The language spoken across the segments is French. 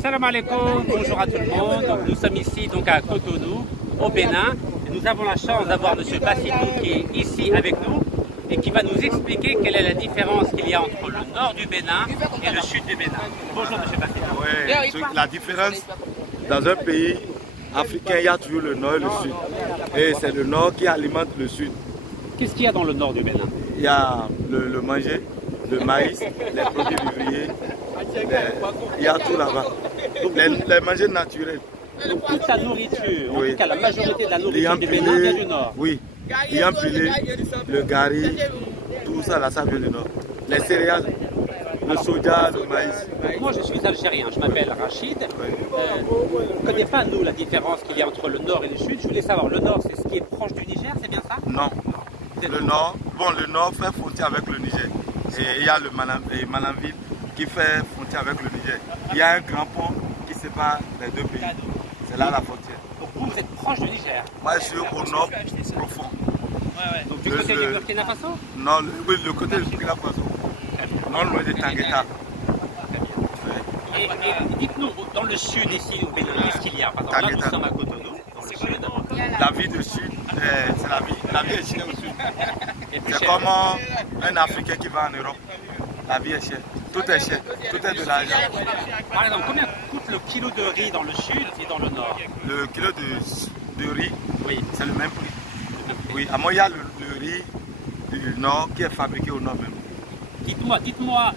Salam alaikum, bonjour à tout le monde. Donc, nous sommes ici donc à Cotonou, au Bénin. Et nous avons la chance d'avoir M. Bassitou qui est ici avec nous et qui va nous expliquer quelle est la différence qu'il y a entre le nord du Bénin et le sud du Bénin. Bonjour M. Bassitou. Oui, la différence dans un pays africain, il y a toujours le nord et le sud. Et c'est le nord qui alimente le sud. Qu'est-ce qu'il y a dans le nord du Bénin? Il y a le manger, le maïs, les produits vivriers, il y a tout là-bas. Les manger naturels. Donc toute la nourriture, en Oui. tout cas la majorité de la nourriture du Bénin vient du nord. Oui, l'yampilé, le gari, tout ça là, ça vient du nord. Les céréales, le soja, le maïs. Moi je suis algérien, je m'appelle Rachid. On ne connaît pas nous la différence qu'il y a entre le nord et le sud. Je voulais savoir, le nord c'est ce qui est proche du Niger, c'est bien ça? Non, le nord fait frontière avec le Niger. Et il y a le Malanville qui fait frontière avec le Niger. Il y a un grand pont qui sépare les deux pays. C'est là la frontière. Donc vous êtes proche du Niger? Moi je suis au nord profond. Donc du côté du Burkina Faso? Non, le côté du Burkina Faso. Non loin de Tangueta. Et dites-nous, dans le sud ici au Bénin, qu'est-ce qu'il y a? Par exemple, là nous sommes à Cotonou, dans le sud. La vie du sud, c'est la vie est chère au sud. C'est comme un Africain qui va en Europe. La vie est chère. Tout est cher. Tout est de l'argent. Par exemple, combien coûte le kilo de riz dans le sud et dans le nord? Le kilo de riz, Oui. c'est le même prix. Oui, à moi il y a le riz du nord qui est fabriqué au nord même. Dites-moi.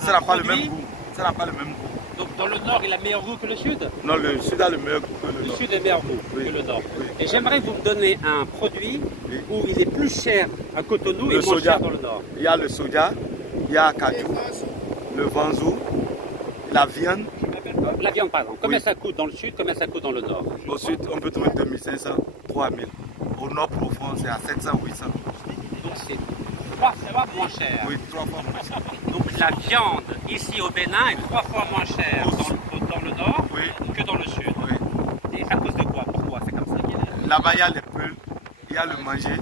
Ça n'a pas le même goût. Ça n'a pas le même goût. Donc dans le nord, il a meilleur goût que le sud? Non, le sud a le meilleur goût que le Le nord. sud est meilleur goût Oui. que le nord. Oui. Et j'aimerais vous donner un produit Oui. où il est plus cher à Cotonou et Le moins soja. cher dans le nord. Il y a le soja, il y a Kajou, le vanzou, la viande. La viande par exemple, combien Oui. ça coûte dans le sud, combien ça coûte dans le nord? Au sud, on peut trouver 2500, 3000. Au nord profond, c'est à 700, 800. Donc c'est 3 fois moins cher. Oui, 3 fois moins cher. Donc la viande ici au Bénin est 3 fois moins chère dans le nord Oui. que dans le sud. Oui. Et à cause de quoi? Pourquoi c'est comme ça? Là-bas, il y a les bœufs, il y a le manger.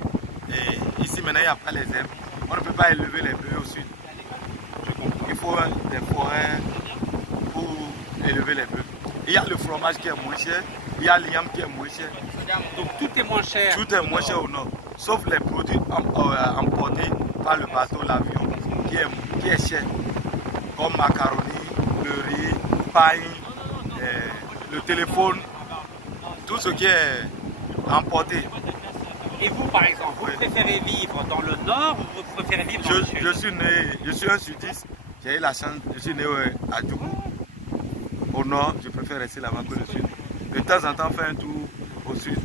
Et ici, maintenant, il n'y a pas les herbes. On ne peut pas élever les bœufs au sud. Il faut des forêts pour élever les bœufs. Il y a le fromage qui est moins cher, il y a l'iam qui est moins cher. Donc tout est moins cher. Tout est moins cher au nord, sauf les produits emportés par le bateau, l'avion, qui est cher. Comme macaroni, le riz, pain, le téléphone, tout ce qui est emporté. Et vous par exemple, vous préférez vivre dans le nord ou vous préférez vivre dans le sud? Je suis un sudiste, j'ai eu la chance, je suis né à Djougou. Au nord, je préfère rester là-bas que le sud. De temps en temps, faire un tour au sud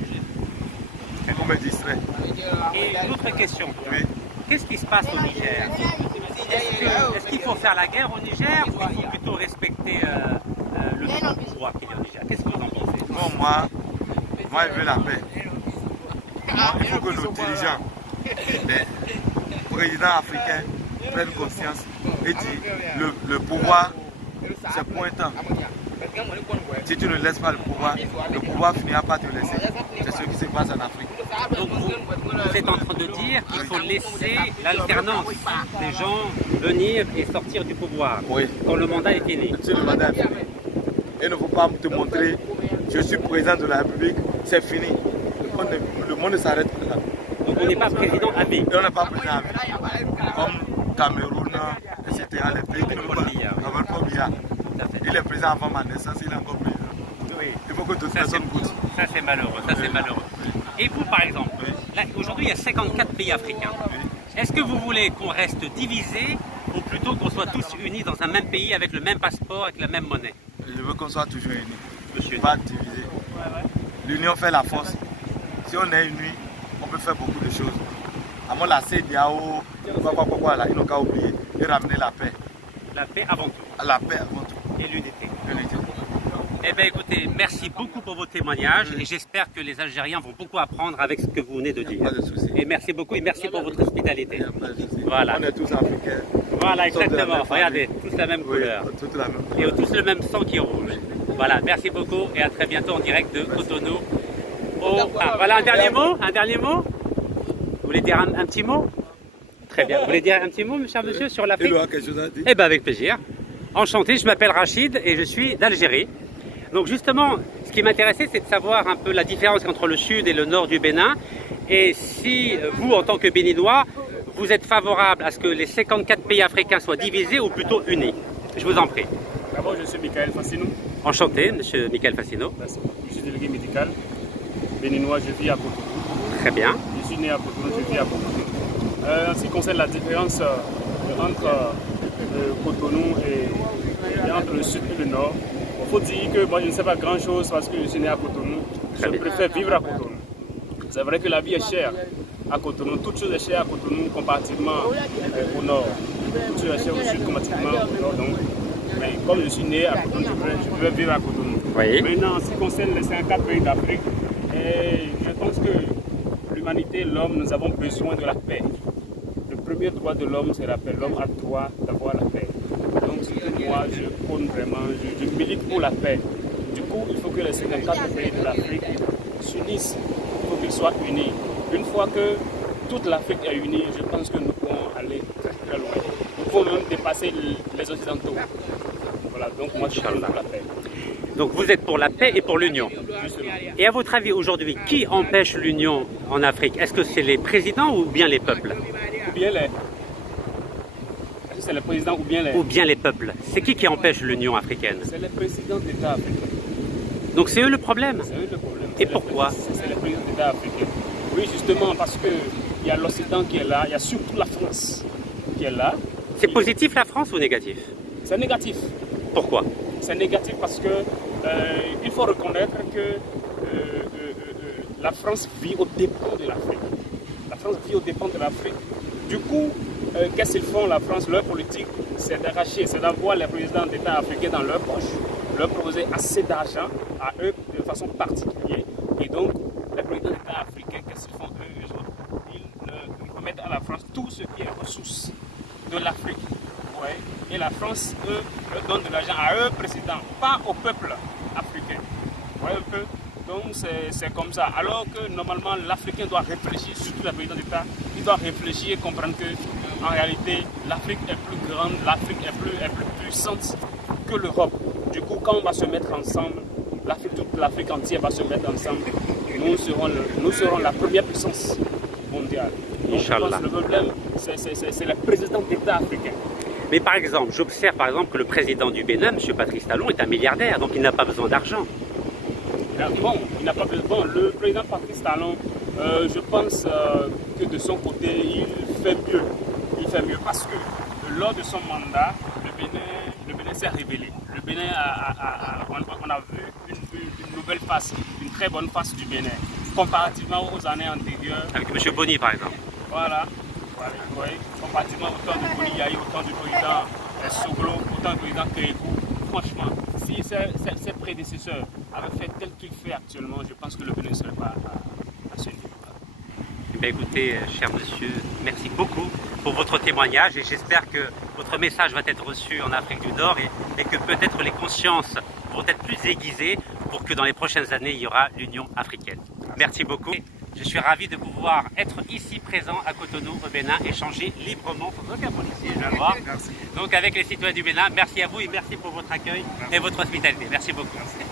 pour me distraire. Et une autre question, Oui. qu'est-ce qui se passe au Niger? Est-ce qu'il faut faire la guerre au Niger ou il faut plutôt respecter le pouvoir qu'il y a au Niger? Qu'est-ce que vous en pensez? Non, moi, je veux la paix. Moi, il faut que nos dirigeants, les présidents africains prennent conscience et disent le pouvoir, c'est pour un temps. Si tu ne laisses pas le pouvoir finira par te laisser. C'est ce qui se passe en Afrique. Donc vous êtes en train de dire qu'il faut laisser l'alternance des gens venir et sortir du pouvoir Oui. quand le mandat est fini. Si le mandat est fini. Et ne faut pas te montrer, je suis président de la République, c'est fini. Le monde ne s'arrête plus là. Donc on n'est pas président à vie. Et on n'est pas président à vie. Comme Cameroun, etc. Les pays qui ne veulent pas Biya. Il est président avant ma naissance, il est encore président. Oui. Il faut que d'autres personnes goûtent. Ça c'est malheureux, ça c'est malheureux. Et vous par exemple, là aujourd'hui il y a 54 pays africains. Est-ce que vous voulez qu'on reste divisé ou plutôt qu'on soit tous unis dans un même pays avec le même passeport, avec la même monnaie? Je veux qu'on soit toujours unis, Monsieur. pas divisé. L'union fait la force. Si on est unis, on peut faire beaucoup de choses. À moi, la CEDEAO, là, ils n'ont qu'à oublier et ramener la paix. La paix avant tout. La paix avant tout. Et l'unité. L'unité. Eh bien écoutez, merci beaucoup pour vos témoignages et j'espère que les Algériens vont beaucoup apprendre avec ce que vous venez de dire. Pas de souci. Et merci beaucoup et merci pour votre hospitalité. Il n'y a pas de souci. Voilà. On est tous africains. Voilà, Tous de la exactement. même Regardez, famille. tous la même couleur. Oui, tous la même Et couleur. tous le même sang qui rouge. Voilà, merci beaucoup et à très bientôt en direct de Cotonou. Voilà un dernier mot, Vous voulez dire un petit mot? Très bien. Vous voulez dire un petit mot, cher monsieur, sur l'Afrique? Il aura quelque chose à dire. Eh bien avec plaisir. Enchanté, je m'appelle Rachid et je suis d'Algérie. Donc justement, ce qui m'intéressait, c'est de savoir un peu la différence entre le sud et le nord du Bénin. Et si vous, en tant que Béninois, vous êtes favorable à ce que les 54 pays africains soient divisés ou plutôt unis. Je vous en prie. D'abord, je suis Michael Fassino. Enchanté, monsieur Michael Fassino. Merci. Je suis délégué médical. Béninois, je vis à Cotonou. Très bien. Je suis né à Cotonou, je vis à Cotonou. En ce qui concerne la différence entre Cotonou et entre le sud et le nord, il faut dire que moi je ne sais pas grand chose parce que je suis né à Cotonou. Je préfère vivre à Cotonou. C'est vrai que la vie est chère à Cotonou, toute chose est chère à Cotonou comparativement au nord. Toute chose est chère au sud comparativement au nord. Donc, mais comme je suis né à Cotonou, je préfère vivre à Cotonou. Oui. Maintenant, en ce qui concerne les 54 pays d'Afrique, je pense que l'humanité, l'homme, nous avons besoin de la paix. Le premier droit de l'homme, c'est la paix. L'homme a le droit d'avoir la paix. Donc, moi, je prône vraiment, je milite pour la paix. Du coup, il faut que les 54 pays de l'Afrique s'unissent. Il faut qu'ils soient unis. Une fois que toute l'Afrique est unie, je pense que nous pouvons aller très très loin. Nous pouvons même dépasser les Occidentaux. Voilà, donc moi, je suis pour la paix. Donc vous êtes pour la paix et pour l'union. Et à votre avis, aujourd'hui, qui empêche l'union en Afrique? Est-ce que c'est les présidents ou bien les peuples? Ou bien les... C'est le président ou bien les... Ou bien les peuples. C'est qui empêche l'union africaine? C'est les présidents d'État africains. Donc c'est eux le problème? C'est eux le problème. Et pourquoi? C'est les présidents d'État africains. Oui, justement, parce qu'il y a l'Occident qui est là, il y a surtout la France qui est là. C'est positif la France ou négatif? C'est négatif. Pourquoi? C'est négatif parce que il faut reconnaître que la France vit au dépens de l'Afrique. La France vit au dépens de l'Afrique. Du coup, qu'est-ce qu'ils font la France? Leur politique, c'est d'arracher, c'est d'avoir les présidents d'État africains dans leur poche, leur proposer assez d'argent à eux de façon particulière. Et donc, les présidents d'État africains, qu'est-ce qu'ils font eux? Ils remettent à la France tout ce qui est ressources de l'Afrique. Ouais. Et la France, eux, donne de l'argent à eux présidents, pas au peuple africain. Vous voyez un peu? Donc c'est comme ça. Alors que normalement l'Africain doit réfléchir, surtout les présidents d'État, il doit réfléchir et comprendre que en réalité l'Afrique est plus grande, l'Afrique est plus puissante que l'Europe. Du coup, quand on va se mettre ensemble, toute l'Afrique entière va se mettre ensemble, nous serons la première puissance mondiale. Donc, je pense que le problème, c'est les présidents d'État africains. Mais par exemple, j'observe par exemple que le président du Bénin, M. Patrice Talon, est un milliardaire, donc il n'a pas besoin d'argent. Bon, il n'a pas besoin. Le président Patrice Talon, je pense que de son côté, il fait mieux. Il fait mieux parce que lors de son mandat, le Bénin s'est révélé. Le Bénin on a vu une nouvelle face, une très bonne face du Bénin, comparativement aux années antérieures. Avec M. Boni par exemple. Voilà. Oui, comparativement au temps de Boni Yahi, au temps du président Soglo, au temps du président Kérékou. Franchement, si ses prédécesseurs avaient fait tel qu'il fait actuellement, je pense que le Bénin ne serait pas à ce niveau. Eh écoutez, cher monsieur, merci beaucoup pour votre témoignage et j'espère que votre message va être reçu en Afrique du Nord et que peut-être les consciences vont être plus aiguisées pour que dans les prochaines années, il y aura l'Union africaine. Merci beaucoup. Je suis ravi de pouvoir être ici présent à Cotonou, au Bénin, échanger librement sans aucun policier, je vais voir. Donc avec les citoyens du Bénin, merci à vous et merci pour votre accueil et votre hospitalité. Merci beaucoup. Merci.